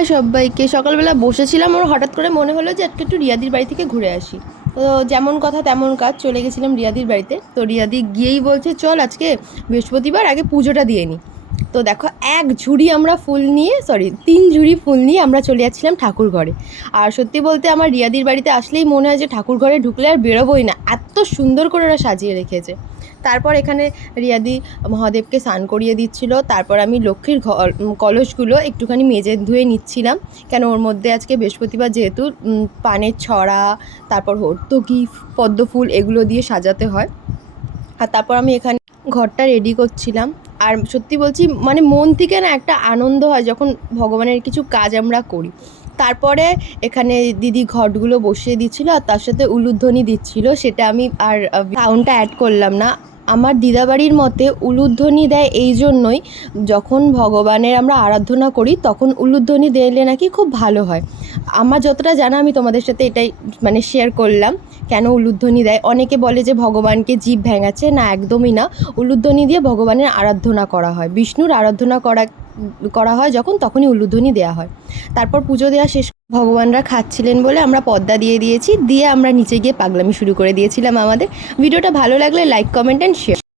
High সবাইকে। সকালবেলা বসেছিলাম, ওর হঠাৎ করে মনে হলো যে আজকে একটু রিয়াদির বাড়ি থেকে ঘুরে আসি। তো যেমন কথা তেমন কাজ, চলে গেছিলাম রিয়াদির বাড়িতে। তো রিয়াদি গিয়েই বলছে চল আজকে বৃহস্পতিবার, আগে পুজোটা দিয়ে নিই। তো দেখো, এক ঝুড়ি আমরা ফুল নিয়ে, সরি 3 ঝুড়ি ফুল নিয়ে আমরা চলে যাচ্ছিলাম ঠাকুর ঘরে। আর সত্যি বলতে আমার রিয়াদির বাড়িতে আসলেই মনে হয় যে ঠাকুর ঘরে ঢুকলে আর বেরোবোই না, এত সুন্দর করে ওরা সাজিয়ে রেখেছে। তারপর এখানে রিয়াদি মহাদেবকে স্নান করিয়ে দিচ্ছিল। তারপর আমি লক্ষ্মীর কলসগুলো একটুখানি মেজে ধুয়ে নিচ্ছিলাম, কেন ওর মধ্যে আজকে বৃহস্পতিবার যেহেতু পানের ছড়া, তারপর হর্তকি, পদ্ম ফুল এগুলো দিয়ে সাজাতে হয়। আর তারপর আমি এখানে ঘরটা রেডি করছিলাম। আর সত্যি বলছি, মানে মন থেকে না একটা আনন্দ হয় যখন ভগবানের কিছু কাজ আমরা করি। তারপরে এখানে দিদি ঘটগুলো বসিয়ে দিচ্ছিল আর তার সাথে উলুধ্বনি দিচ্ছিল, সেটা আমি আর সাউন্ডটা অ্যাড করলাম না। আমার দিদাবাড়ির মতে উলুধ্বনি দেয় এই জন্যই, যখন ভগবানের আমরা আরাধনা করি তখন উলুধ্বনি দিলে নাকি খুব ভালো হয়। আমার যতটা জানা আমি তোমাদের সাথে এটাই মানে শেয়ার করলাম। কেন উলুধ্বনি দেয়, অনেকে বলে যে ভগবানকে জিভ ভেঙাচ্ছে, না একদমই না। উলুধ্বনি দিয়ে ভগবানের আরাধনা করা হয়, বিষ্ণুর আরাধনা করা হয় যখন, তখনই উলুধ্বনি দেওয়া হয়। তারপর পুজো দেওয়া শেষ, ভগবানরা খাচ্ছিলেন বলে আমরা পর্দা দিয়ে দিয়েছি, দিয়ে আমরা নিচে গিয়ে পাগলামি শুরু করে দিয়েছিলাম আমাদের। ভিডিওটা ভালো লাগলে লাইক, কমেন্ট অ্যান্ড শেয়ার।